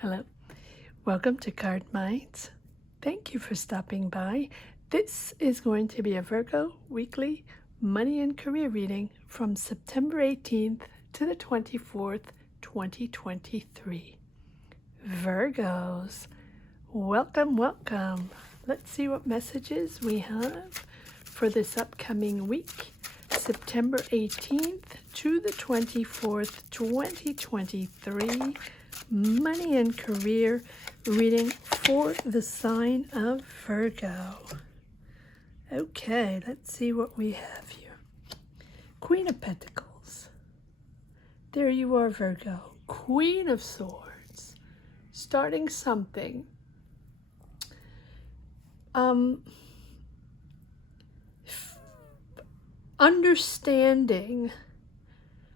Hello, welcome to Card Minds. Thank you for stopping by. This is going to be a Virgo weekly money and career reading from September 18th to the 24th, 2023. Virgos, welcome, welcome. Let's see what messages we have for this upcoming week, September 18th to the 24th, 2023. Money and career reading for the sign of Virgo. Okay, let's see what we have here. Queen of Pentacles. There you are, Virgo. Queen of Swords. Starting something. Understanding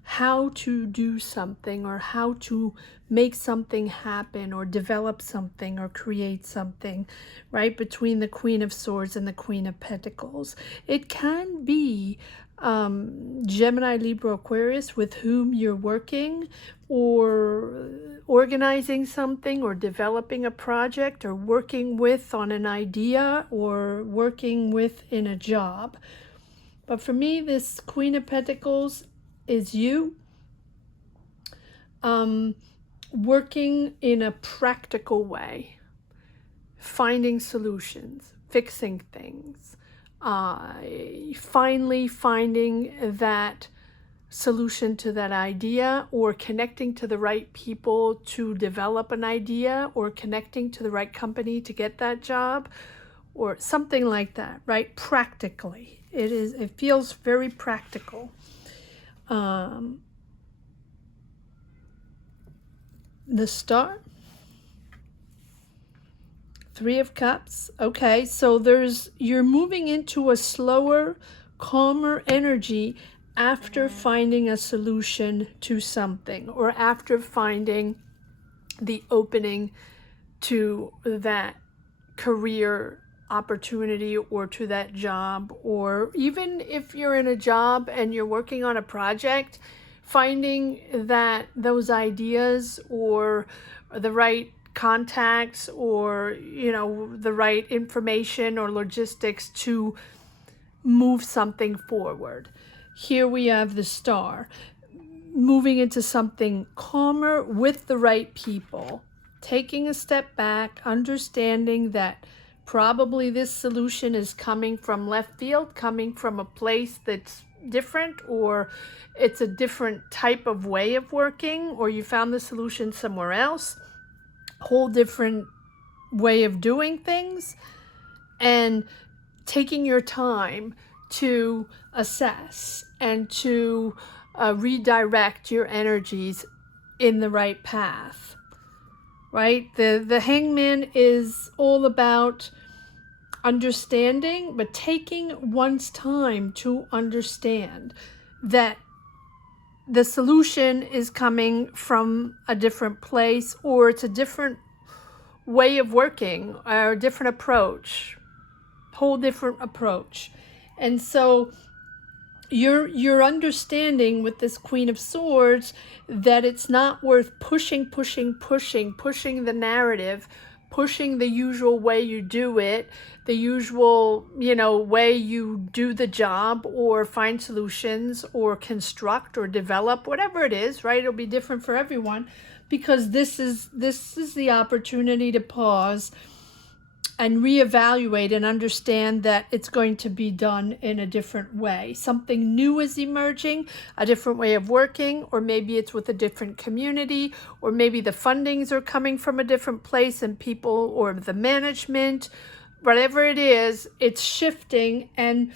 how to do something or how to make something happen or develop something or create something, right? Between the Queen of Swords and the Queen of Pentacles. It can be Gemini, Libra, Aquarius with whom you're working or organizing something or developing a project or working with on an idea or working with in a job. But for me, this Queen of Pentacles is you working in a practical way, finding solutions, fixing things, finally finding that solution to that idea, or connecting to the right people to develop an idea, or connecting to the right company to get that job, or something like that, right? Practically. It feels very practical. The Star, Three of Cups. Okay, so you're moving into a slower, calmer energy after finding a solution to something, or after finding the opening to that career opportunity or to that job, or even if you're in a job and you're working on a project, finding that those ideas or the right contacts or the right information or logistics to move something forward. Here we have the Star, moving into something calmer with the right people, taking a step back, understanding that probably this solution is coming from left field, coming from a place that's different, or it's a different type of way of working, or you found the solution somewhere else, whole different way of doing things, and taking your time to assess and to redirect your energies in the right path, right? The Hangman is all about understanding, but taking one's time to understand that the solution is coming from a different place, or it's a different way of working, or a different approach, whole different approach. And so you're understanding with this Queen of Swords that it's not worth pushing the narrative, pushing the usual way you do it, the usual, way you do the job or find solutions or construct or develop, whatever it is, right? It'll be different for everyone, because this is the opportunity to pause and reevaluate and understand that it's going to be done in a different way. Something new is emerging, a different way of working, or maybe it's with a different community, or maybe the fundings are coming from a different place and people, or the management, whatever it is, it's shifting, and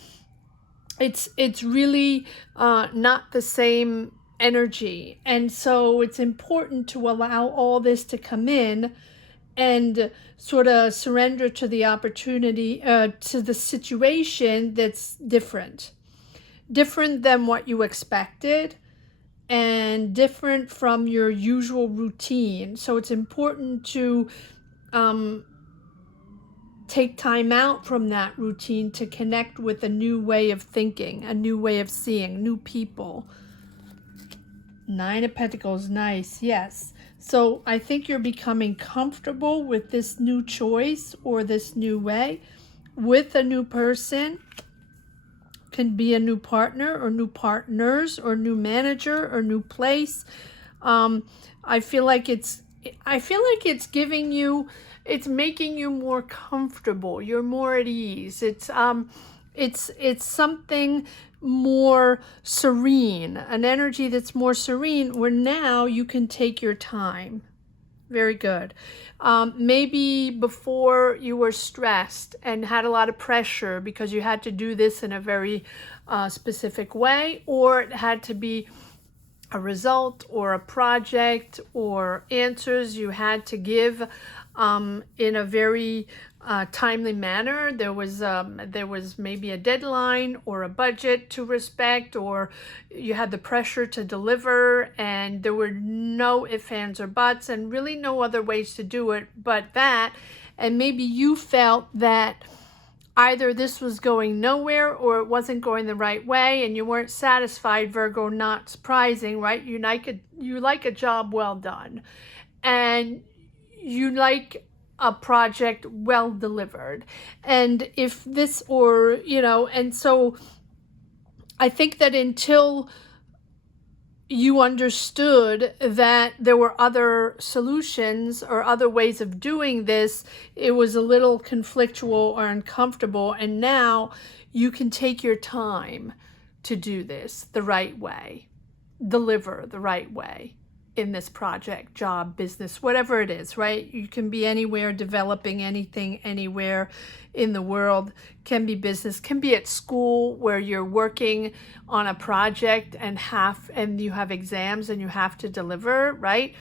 it's really not the same energy. And so it's important to allow all this to come in and sort of surrender to the opportunity, to the situation that's different than what you expected, and different from your usual routine. So it's important to take time out from that routine to connect with a new way of thinking, a new way of seeing, new people. Nine of Pentacles, nice, yes. So I think you're becoming comfortable with this new choice or this new way with a new person. Can be a new partner or new partners or new manager or new place. I feel like it's giving you, it's making you more comfortable. You're more at ease. It's something more serene, an energy that's more serene, where now you can take your time. Very good. Maybe before you were stressed and had a lot of pressure because you had to do this in a very specific way, or it had to be a result or a project or answers you had to give in a very timely manner. There was maybe a deadline or a budget to respect, or you had the pressure to deliver, and there were no ifs, ands, or buts, and really no other ways to do it but that. And maybe you felt that either this was going nowhere or it wasn't going the right way, and you weren't satisfied. Virgo, not surprising, right? You like a job well done, and you like a project well delivered. And if this, or and so I think that until you understood that there were other solutions or other ways of doing this, it was a little conflictual or uncomfortable. And now you can take your time to do this the right way, deliver the right way in this project, job, business, whatever it is, right? You can be anywhere, developing anything, anywhere in the world. Can be business, can be at school where you're working on a project and you have exams and you have to deliver, right?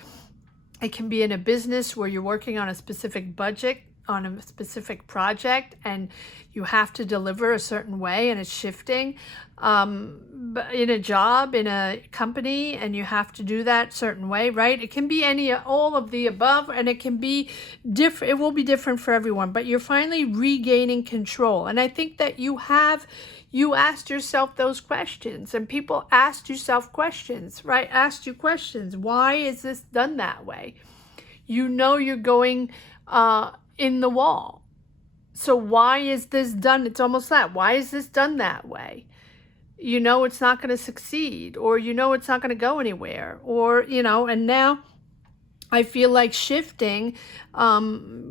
It can be in a business where you're working on a specific budget, on a specific project, and you have to deliver a certain way and it's shifting. But in a job, in a company, and you have to do that certain way, right? It can be all of the above, and it can be different. It will be different for everyone, but you're finally regaining control. And I think that you asked yourself those questions, and people asked yourself questions, right? Asked you questions. Why is this done that way? You're going in the wall. So why is this done? It's almost that. Why is this done that way? It's not going to succeed, or it's not going to go anywhere, or and now I feel like shifting,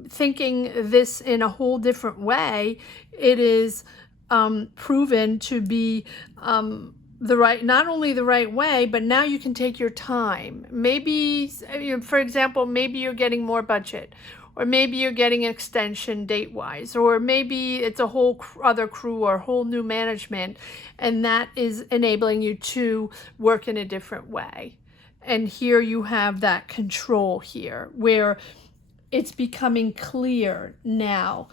thinking this in a whole different way. It is proven to be not only the right way, but now you can take your time. Maybe, for example, maybe you're getting more budget, or maybe you're getting an extension date-wise, or maybe it's a whole other crew or whole new management, and that is enabling you to work in a different way. And here you have that control here, where it's becoming clear now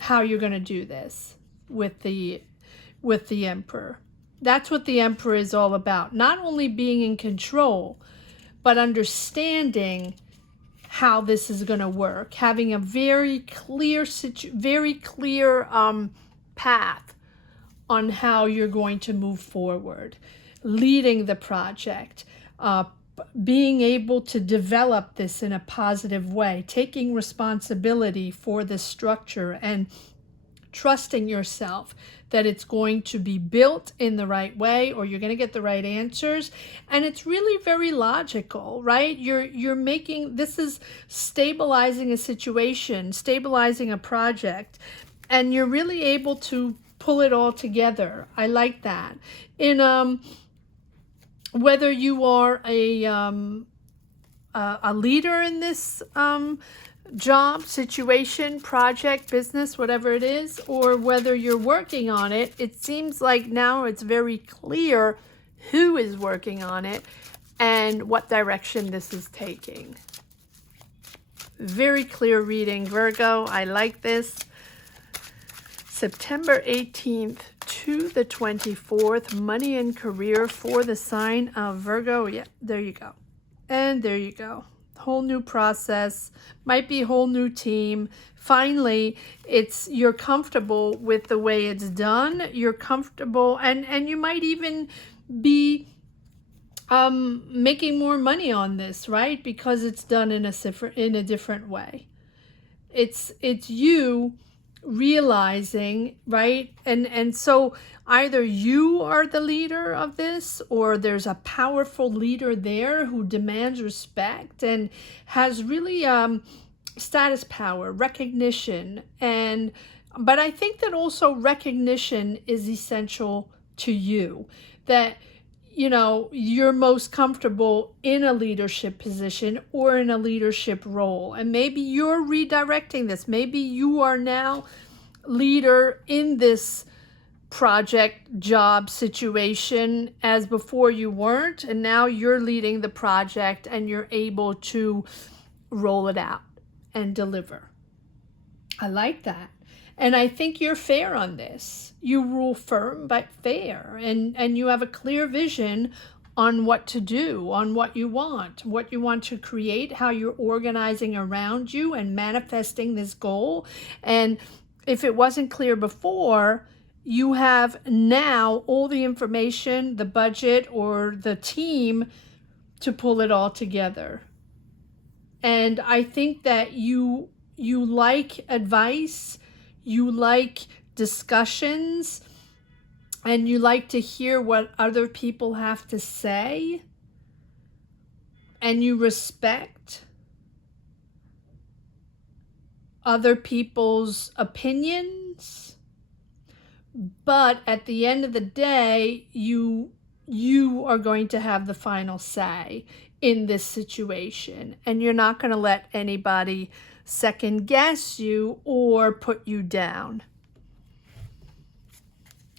how you're going to do this with the Emperor. That's what the Emperor is all about. Not only being in control, but understanding how this is going to work, having a very clear path on how you're going to move forward, leading the project, being able to develop this in a positive way, taking responsibility for this structure, and trusting yourself that it's going to be built in the right way, or you're going to get the right answers. And it's really very logical, right? This is stabilizing a situation, stabilizing a project, and you're really able to pull it all together. I like that. In whether you are a leader in this job, situation, project, business, whatever it is, or whether you're working on it, it seems like now it's very clear who is working on it and what direction this is taking. Very clear reading, Virgo. I like this. September 18th to the 24th, money and career for the sign of Virgo. Yeah, there you go. And there you go. Whole new process, might be a whole new team. Finally, you're comfortable with the way it's done. You're comfortable, and you might even be making more money on this, right? Because it's done in a different way. It's you realizing, right? And so either you are the leader of this, or there's a powerful leader there who demands respect and has really status power, recognition. But I think that also recognition is essential to you, that you're most comfortable in a leadership position or in a leadership role. And maybe you're redirecting this. Maybe you are now leader in this project, job, situation, as before you weren't. And now you're leading the project and you're able to roll it out and deliver. I like that. And I think you're fair on this. You rule firm but fair, and you have a clear vision on what to do, on what you want to create, how you're organizing around you and manifesting this goal. And if it wasn't clear before, you have now all the information, the budget, or the team to pull it all together. And I think that you like advice, you like discussions, and you like to hear what other people have to say, and you respect other people's opinions. But at the end of the day, you are going to have the final say in this situation, and you're not going to let anybody second guess you or put you down.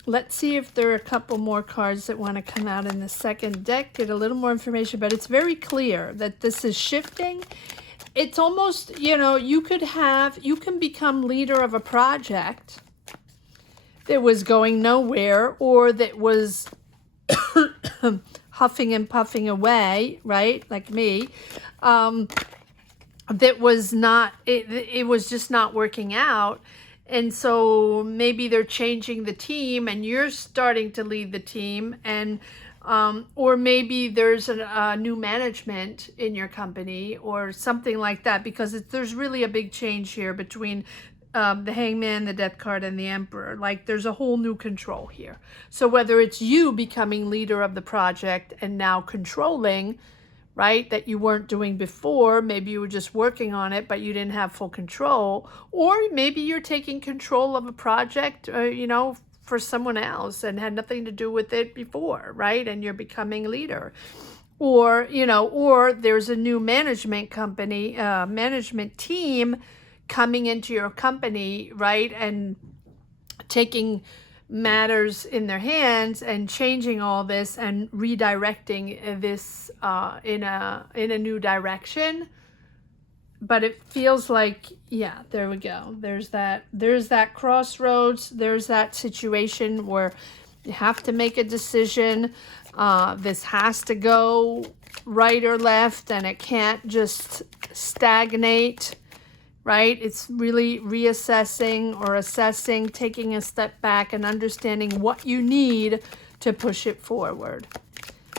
Let's see if there are a couple more cards that want to come out in the second deck, get a little more information, but it's very clear that this is shifting. It's almost, you can become leader of a project that was going nowhere, or that was huffing and puffing away, right? Like me. That was not, it was just not working out. And so maybe they're changing the team and you're starting to lead the team, and or maybe there's a new management in your company or something like that, because there's really a big change here between the Hangman, the Death card, and the Emperor. Like, there's a whole new control here. So whether it's you becoming leader of the project and now controlling, right, that you weren't doing before, maybe you were just working on it, but you didn't have full control, or maybe you're taking control of a project, for someone else and had nothing to do with it before, right, and you're becoming leader. Or, or there's a new management team coming into your company, right, and taking matters in their hands and changing all this and redirecting this in a new direction. But it feels like, yeah, there we go. There's that crossroads. There's that situation where you have to make a decision. This has to go right or left, and it can't just stagnate. Right? It's really reassessing or assessing, taking a step back and understanding what you need to push it forward.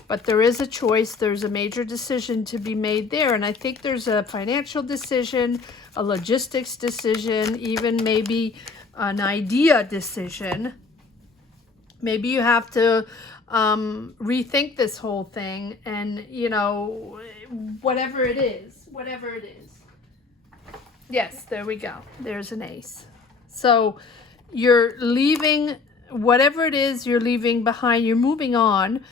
But there is a choice. There's a major decision to be made there. And I think there's a financial decision, a logistics decision, even maybe an idea decision. Maybe you have to rethink this whole thing, and, whatever it is. Yes, there we go. There's an ace. So you're leaving, whatever it is you're leaving behind, you're moving on.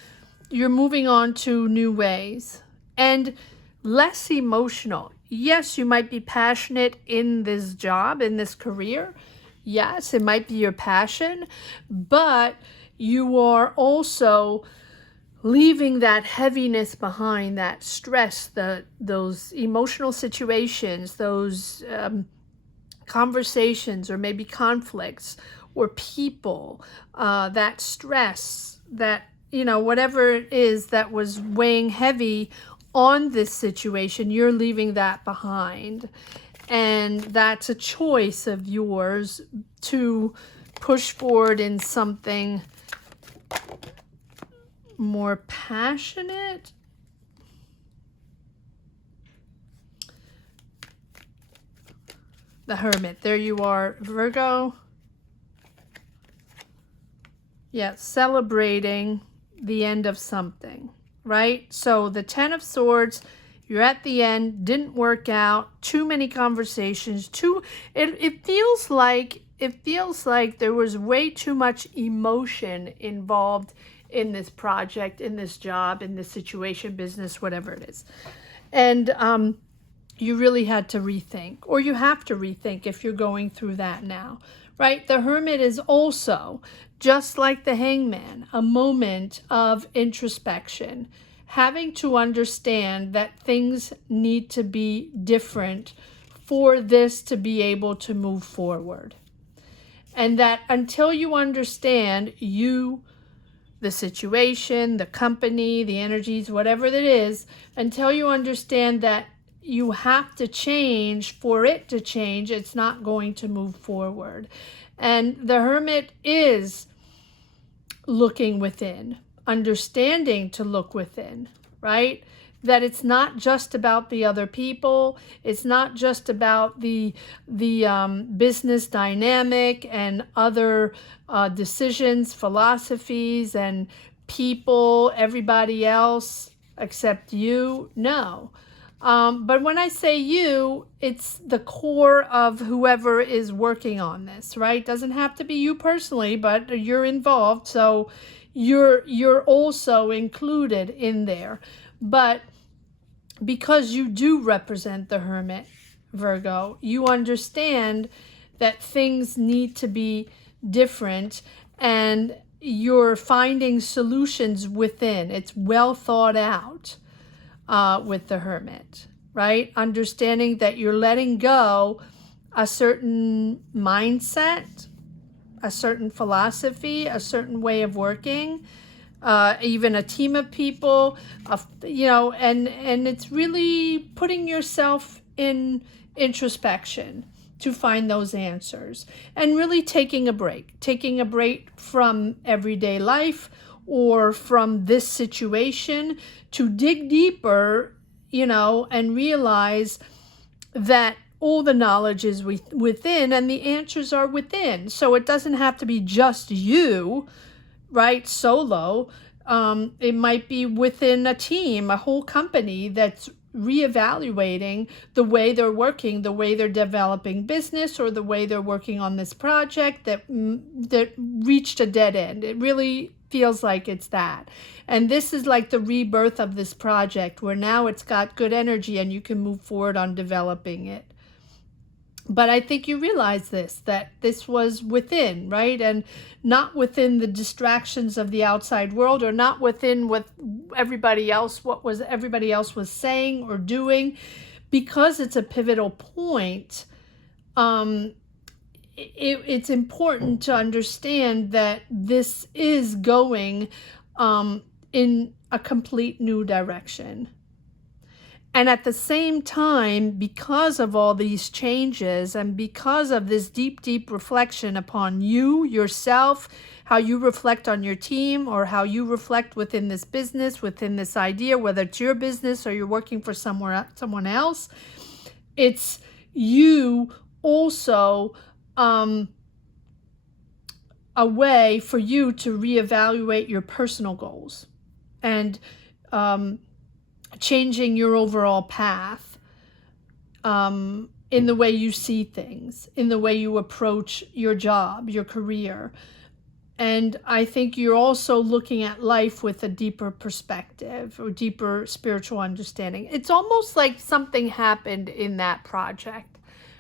You're moving on to new ways and less emotional. Yes, you might be passionate in this job, in this career. Yes, it might be your passion, but you are also leaving that heaviness behind, that stress, those emotional situations, those conversations, or maybe conflicts, or people, that stress, that, whatever it is that was weighing heavy on this situation, you're leaving that behind. And that's a choice of yours to push forward in something more passionate The Hermit. There you are, Virgo. Yeah, celebrating the end of something, right? So the Ten of Swords, you're at the end, didn't work out, too many conversations, it feels like there was way too much emotion involved in this project, in this job, in this situation, business, whatever it is. And you really had to rethink, or you have to rethink if you're going through that now, right? The Hermit is also, just like the Hangman, a moment of introspection, having to understand that things need to be different for this to be able to move forward. And that until you understand the situation, the company, the energies, whatever it is, until you understand that you have to change for it to change, it's not going to move forward. And the Hermit is looking within, understanding to look within, right? That it's not just about the other people. It's not just about the business dynamic and other decisions, philosophies, and people, everybody else except you. No. But when I say you, it's the core of whoever is working on this, right? Doesn't have to be you personally, but you're involved, so you're also included in there. But because you do represent the Hermit, Virgo, you understand that things need to be different, and you're finding solutions within. It's well thought out. With the Hermit, right? Understanding that you're letting go a certain mindset, a certain philosophy, a certain way of working, even a team of people, and it's really putting yourself in introspection to find those answers, and really taking a break from everyday life or from this situation to dig deeper, and realize that all the knowledge is within and the answers are within. So it doesn't have to be just you, right? Solo. It might be within a team, a whole company that's reevaluating the way they're working, the way they're developing business, or the way they're working on this project that reached a dead end. It really feels like it's that. And this is like the rebirth of this project, where now it's got good energy and you can move forward on developing it. But I think you realize that this was within, right? And not within the distractions of the outside world, or not within what everybody else was saying or doing. Because it's a pivotal point, it's important to understand that this is going in a complete new direction. And at the same time, because of all these changes and because of this deep, deep reflection upon you, yourself, how you reflect on your team, or how you reflect within this business, within this idea, whether it's your business or you're working for someone else, it's you also a way for you to reevaluate your personal goals and changing your overall path in the way you see things, in the way you approach your job, your career. And I think you're also looking at life with a deeper perspective or deeper spiritual understanding. It's almost like something happened in that project,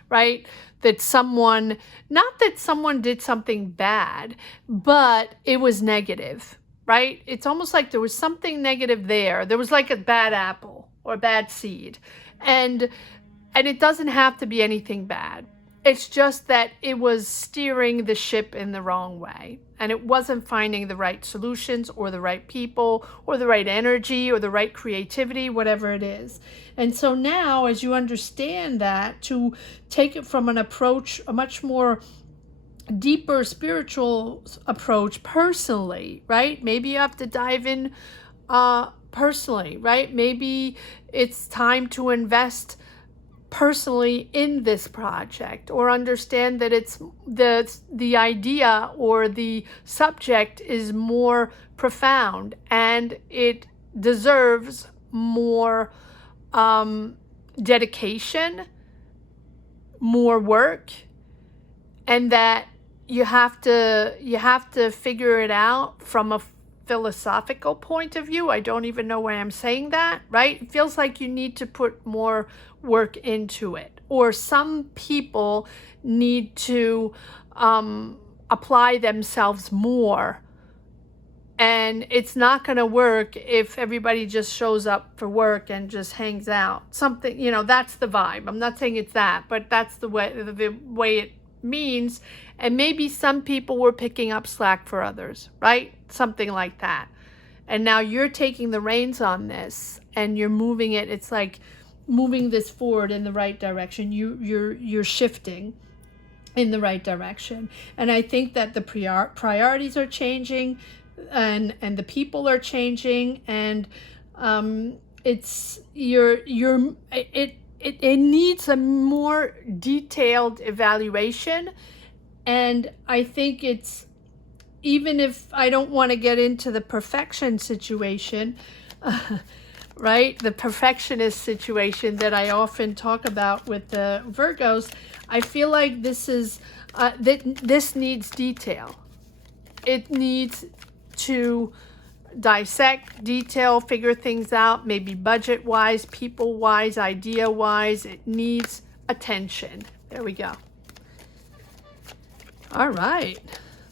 right? Not that someone did something bad, but it was negative, right? It's almost like there was something negative there. There was like a bad apple or a bad seed. And it doesn't have to be anything bad. It's just that it was steering the ship in the wrong way. And it wasn't finding the right solutions or the right people or the right energy or the right creativity, whatever it is. And so now, as you understand that, to take it from an approach, a much more deeper spiritual approach personally, right? Maybe you have to dive in personally, right? Maybe it's time to invest personally in this project, or understand that it's the idea or the subject is more profound and it deserves more dedication, more work, and that you have to figure it out from a philosophical point of view. I don't even know why I'm saying that, right? It feels like you need to put more work into it, or some people need to apply themselves more, and it's not going to work if everybody just shows up for work and just hangs out. Something, that's the vibe. I'm not saying it's that, but that's the way it means. And maybe some people were picking up slack for others, right? Something like that. And now you're taking the reins on this and you're moving it. It's like moving this forward in the right direction. You're shifting in the right direction. And I think that the priorities are changing, and the people are changing, and it needs a more detailed evaluation. And I think it's, even if I don't want to get into the perfection situation, right? The perfectionist situation that I often talk about with the Virgos, I feel like this is, this needs detail. It needs to dissect, detail, figure things out, maybe budget-wise, people-wise, idea-wise. It needs attention. There we go. All right.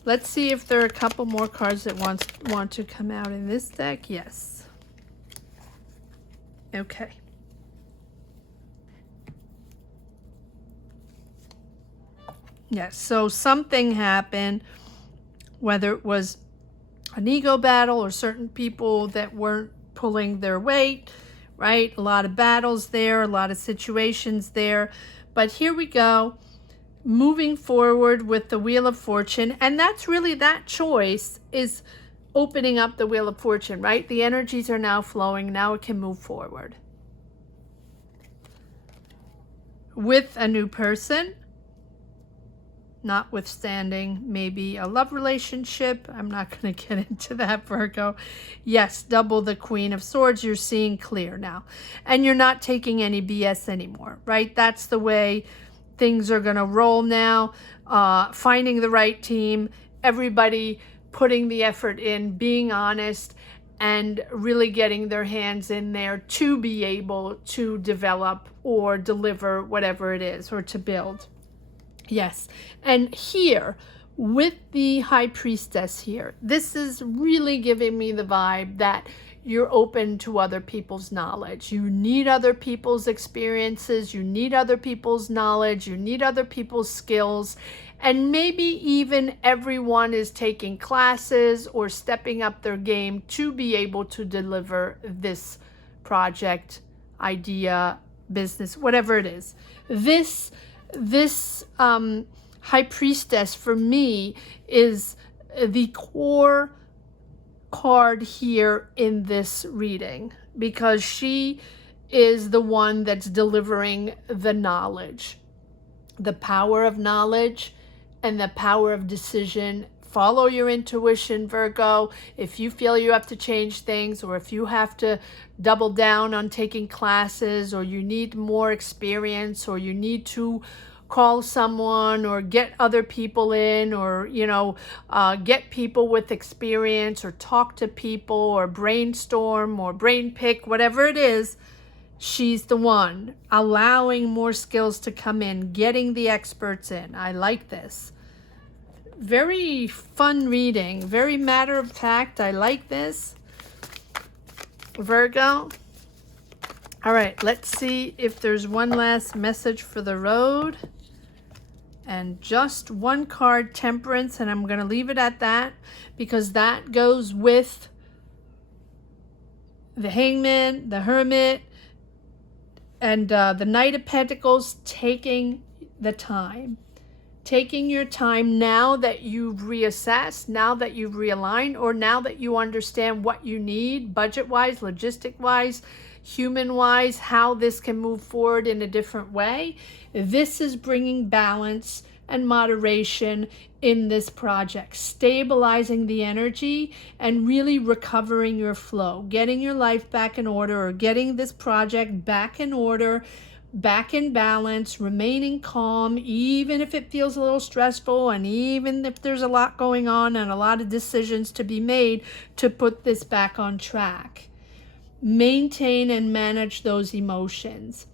Let's see if there are a couple more cards that want to come out in this deck. Yes. Okay. Yes, so something happened, whether it was an ego battle or certain people that weren't pulling their weight, right? A lot of battles there, a lot of situations there. But here we go, moving forward with the Wheel of Fortune. And that's really, that choice is opening up the Wheel of Fortune, right? The energies are now flowing. Now it can move forward with a new person, notwithstanding maybe a love relationship. I'm not going to get into that, Virgo. Yes, double the Queen of Swords. You're seeing clear now. And you're not taking any BS anymore, right? That's the way things are going to roll now. Finding the right team, everybody putting the effort in, being honest, and really getting their hands in there to be able to develop or deliver whatever it is, or to build. Yes, and here with the High Priestess here, this is really giving me the vibe that you're open to other people's knowledge. You need other people's experiences. You need other people's knowledge. You need other people's skills. And maybe even everyone is taking classes or stepping up their game to be able to deliver this project, idea, business, whatever it is. This High Priestess for me is the core card here in this reading, because she is the one that's delivering the knowledge, the power of knowledge and the power of decision. Follow your intuition, Virgo. If you feel you have to change things, or if you have to double down on taking classes, or you need more experience, or you need to call someone or get other people in, or get people with experience, or talk to people, or brainstorm, or brain pick, whatever it is, she's the one allowing more skills to come in, getting the experts in. I like this. Very fun reading, very matter of fact. I like this, Virgo. All right, let's see if there's one last message for the road. And just one card, Temperance, and I'm going to leave it at that, because that goes with the Hangman, the Hermit, and the Knight of Pentacles. Taking the time. Taking your time now that you've reassessed, now that you've realigned, or now that you understand what you need budget-wise, logistic-wise. human-wise, how this can move forward in a different way. This is bringing balance and moderation in this project, stabilizing the energy and really recovering your flow, getting your life back in order, or getting this project back in order, back in balance, remaining calm, even if it feels a little stressful and even if there's a lot going on and a lot of decisions to be made to put this back on track. Maintain and manage those emotions.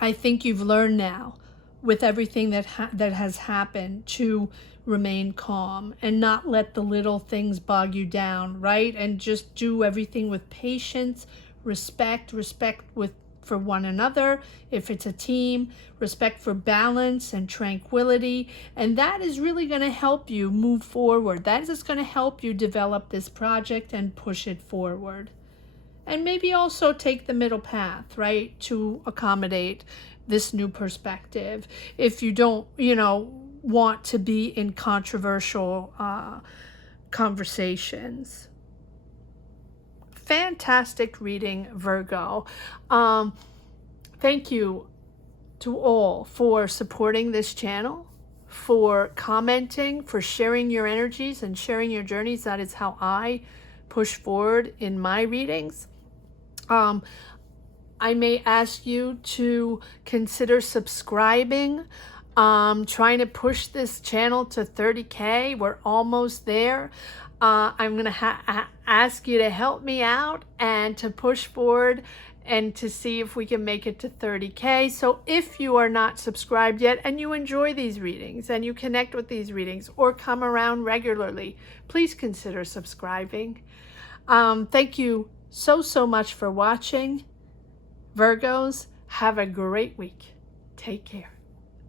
I think you've learned now with everything that has happened to remain calm and not let the little things bog you down, right? And just do everything with patience, respect for one another, if it's a team, respect for balance and tranquility. And that is really going to help you move forward. That is going to help you develop this project and push it forward. And maybe also take the middle path, right, to accommodate this new perspective. If you don't, want to be in controversial conversations. Fantastic reading, Virgo. Thank you to all for supporting this channel, for commenting, for sharing your energies and sharing your journeys. That is how I push forward in my readings. I may ask you to consider subscribing. Trying to push this channel to 30K. We're almost there. I'm going to ask you to help me out and to push forward and to see if we can make it to 30K. So if you are not subscribed yet and you enjoy these readings and you connect with these readings or come around regularly, please consider subscribing. Thank you so much for watching. Virgos, have a great week. Take care.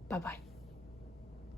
Bye-bye.